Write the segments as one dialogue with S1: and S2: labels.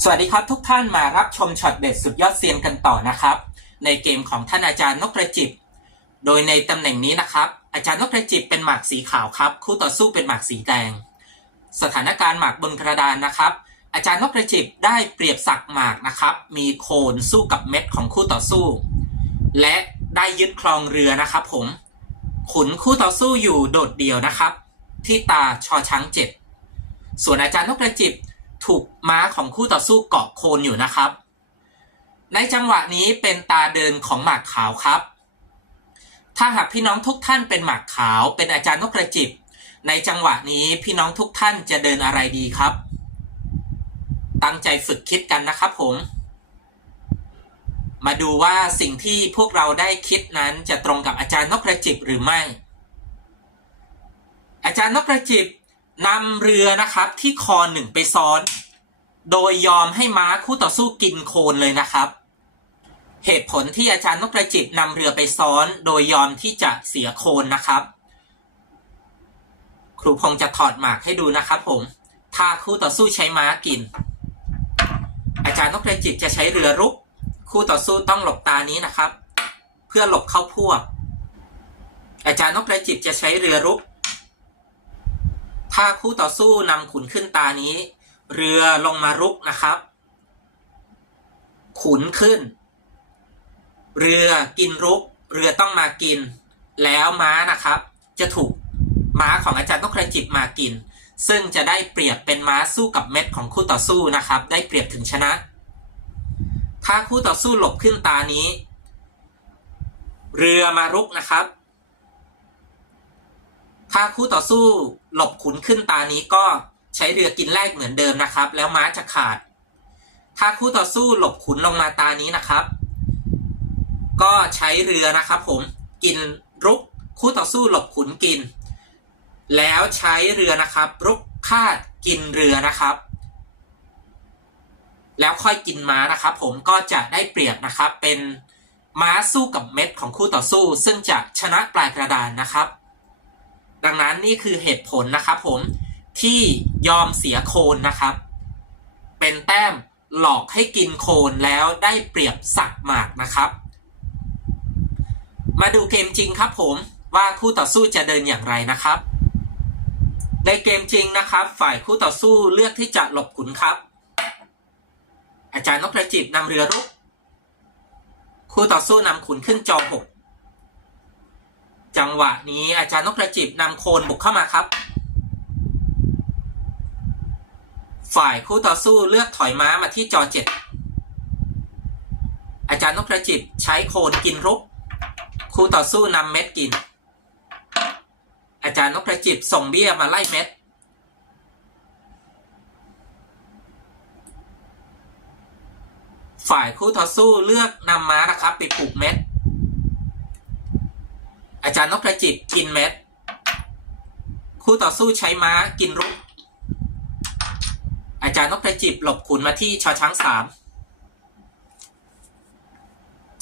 S1: สวัสดีครับทุกท่านมารับชมช็อตเด็ดสุดยอดเซียนกันต่อนะครับ ในเกมของท่านอาจารย์นกกระจิบ โดยในตำแหน่งนี้นะครับ อาจารย์นกกระจิบเป็นหมากสีขาวครับ คู่ต่อสู้เป็นหมากสีแดง สถานการณ์หมากบนกระดานนะครับ อาจารย์นกกระจิบได้เปรียบสักหมากนะครับ มีโคนสู้กับเม็ดของคู่ต่อสู้ และได้ยึดครองเรือนะครับผมขุนคู่ต่อสู้อยู่โดดเดี่ยวนะครับ ที่ตาชอช้างเจ็ดส่วนอาจารย์นกกระจิบ ถูกม้าของคู่ต่อสู้เกาะโคนอยู่นะครับ ในจังหวะนี้เป็นตาเดินของหมากขาวครับ ถ้าหากพี่น้องทุกท่านเป็นหมากขาว เป็นอาจารย์นกกระจิบ ในจังหวะนี้พี่น้องทุกท่านจะเดินอะไรดีครับ ตั้งใจฝึกคิดกันนะครับผม มาดูว่าสิ่งที่พวกเราได้คิดนั้นจะตรงกับอาจารย์นกกระจิบหรือไม่ อาจารย์นกกระจิบ นำเรือนะครับที่คอหนึ่งไปซ้อน โดยยอมให้ม้าคู่ต่อสู้กินโคลนเลยนะครับ เหตุผลที่อาจารย์นกกระจิบนำเรือไปซ้อน โดยยอมที่จะเสียโคลนนะครับ ครูพงษ์จะถอดหมากให้ดูนะครับผมถ้าคู่ต่อสู้ใช้ม้ากิน อาจารย์นกกระจิบจะใช้เรือรุก คู่ต่อสู้ต้องหลบตานี้นะครับ เพื่อหลบเข้าพวก อาจารย์นกกระจิบจะใช้เรือรุก ถ้าคู่ต่อสู้นำขุนขึ้นตานี้ เรือลงมารุกนะครับ ขุนขึ้น เรือกินรุก เรือต้องมากิน แล้วม้านะครับ จะถูกม้าของอาจารย์นกกระจิบมากิน ซึ่งจะได้เปรียบเป็นม้าสู้กับเม็ดของคู่ต่อสู้นะครับ ได้เปรียบถึงชนะ ถ้าคู่ต่อสู้หลบขึ้นตานี้ เรือมารุกนะครับ ถ้าคู่ต่อสู้หลบขุนขึ้นตานี้ก็ใช้เรือกินแรกเหมือนเดิมนะครับ แล้วม้าจะขาด ถ้าคู่ต่อสู้หลบขุนลงมาตานี้นะครับ ก็ใช้เรือนะครับ ผมกินรุกคู่ต่อสู้หลบขุนกิน แล้วใช้เรือนะครับ รุกคาดกินเรือนะครับ แล้วค่อยกินม้านะครับ ผมก็จะได้เปรียบนะครับเป็นม้าสู้กับเม็ดของคู่ต่อสู้ ซึ่งจะชนะปลายกระดานนะครับ ดังนั้นนี่คือเหตุผลนะครับผมที่ยอมเสียโคนนะครับ เป็นแต้มหลอกให้กินโคนแล้วได้เปรียบสักหมากนะครับ มาดูเกมจริงครับผมว่าคู่ต่อสู้จะเดินอย่างไรนะครับ ในเกมจริงนะครับ ฝ่ายคู่ต่อสู้เลือกที่จะหลบขุนครับ อาจารย์นกกระจิบนำเรือรุก คู่ต่อสู้นำขุนขึ้นจอหก จังหวะนี้อาจารย์นกกระจิบนำโคนบุกเข้ามาครับ ฝ่ายคู่ต่อสู้เลือกถอยม้ามาที่จอเจ็ดอาจารย์นกกระจิบใช้โคนกินรุก คู่ต่อสู้นำเม็ดกิน อาจารย์นกกระจิบส่งเบี้ยมาไล่เม็ดฝ่ายคู่ต่อสู้เลือกนำม้านะครับไปผูกเม็ด อาจารย์นกกระจิบกินเม็ด คู่ต่อสู้ใช้ม้ากินรุก อาจารย์นกกระจิบหลบขุนมาที่ชอช้างสาม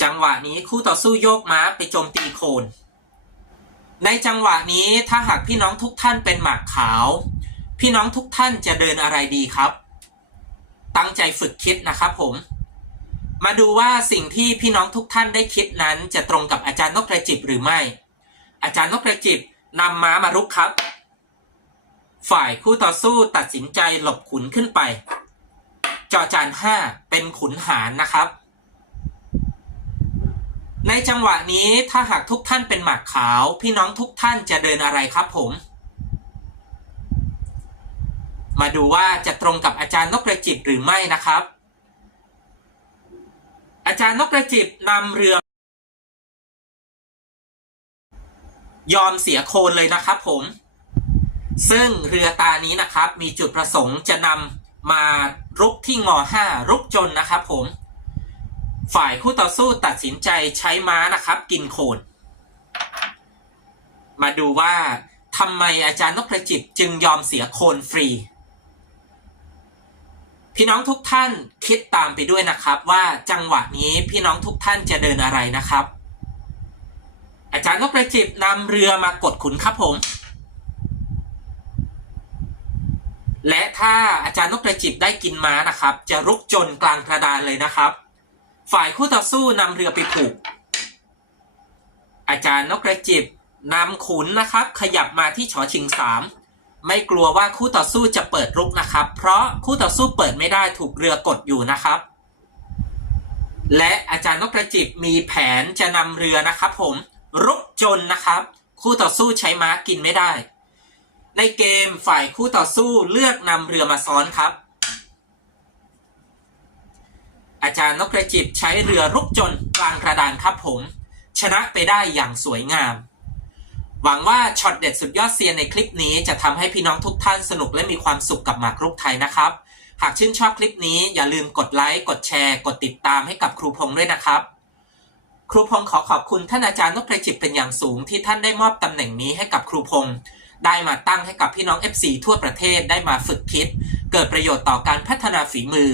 S1: จังหวะนี้คู่ต่อสู้โยกม้าไปโจมตีโคน ในจังหวะนี้ถ้าหากพี่น้องทุกท่านเป็นหมากขาว พี่น้องทุกท่านจะเดินอะไรดีครับ ตั้งใจฝึกคิดนะครับผมมาดูว่าสิ่งที่พี่น้องทุกท่านได้คิดนั้นจะตรงกับอาจารย์นกกระจิบหรือไม่ อาจารย์นกกระจิบนำม้ามารุกครับ ฝ่ายคู่ต่อสู้ตัดสินใจหลบขุนขึ้นไป จอจานห้าเป็นขุนหารนะครับ ในจังหวะนี้ถ้าหากทุกท่านเป็นหมากขาว พี่น้องทุกท่านจะเดินอะไรครับผม มาดูว่าจะตรงกับอาจารย์นกกระจิบหรือไม่นะครับ อาจารย์นกกระจิบนำเรือ ยอมเสียโคนเลยนะครับผม ซึ่งเรือตานี้นะครับ มีจุดประสงค์จะนำมารุกที่งอห้ารุกจนนะครับผม ฝ่ายคู่ต่อสู้ตัดสินใจใช้ม้านะครับ กินโคน มาดูว่าทำไมอาจารย์นกกระจิบจึงยอมเสียโคนฟรี พี่น้องทุกท่านคิดตามไปด้วยนะครับว่าจังหวะนี้พี่น้องทุกท่านจะเดินอะไรนะครับ อาจารย์นกกระจิบนำเรือมากดขุนครับผม และถ้าอาจารย์นกกระจิบได้กินม้านะครับ จะรุกจนกลางกระดานเลยนะครับ ฝ่ายคู่ต่อสู้นำเรือไปผูก อาจารย์นกกระจิบนำขุนนะครับ ขยับมาที่ชอชิงสามไม่กลัวว่าคู่ต่อสู้จะเปิดรุกนะครับ เพราะคู่ต่อสู้เปิดไม่ได้ถูกเรือกดอยู่นะครับ และอาจารย์นกกระจิบมีแผนจะนำเรือนะครับผม รุกจนนะครับ คู่ต่อสู้ใช้ม้ากินไม่ได้ ในเกมฝ่ายคู่ต่อสู้เลือกนำเรือมาซ้อนครับ อาจารย์นกกระจิบใช้เรือรุกจนกลางกระดานครับผม ชนะไปได้อย่างสวยงาม หวังว่าช็อตเด็ดสุดยอดเซียนในคลิปนี้จะทำให้พี่น้องทุกท่านสนุกและมีความสุขกับหมากรุกไทยนะครับหากชื่นชอบคลิปนี้อย่าลืมกดไลค์ กดแชร์ กดติดตามให้กับครูพงษ์ด้วยนะครับ ครูพงษ์ขอขอบคุณท่านอาจารย์นกกระจิบเป็นอย่างสูงที่ท่านได้มอบตำแหน่งนี้ให้กับครูพงษ์ได้มาตั้งให้กับพี่น้อง FC ทั่วประเทศได้มาฝึกคิด เกิดประโยชน์ต่อการพัฒนาฝีมือ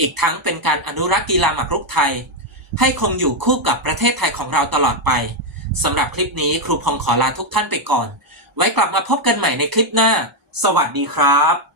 S1: อีกทั้งเป็นการอนุรักษ์กีฬาหมากรุกไทย ให้คงอยู่คู่กับประเทศไทยของเราตลอดไปสำหรับคลิปนี้ครูพงษ์ขอลาทุกท่านไปก่อน ไว้กลับมาพบกันใหม่ในคลิปหน้า สวัสดีครับ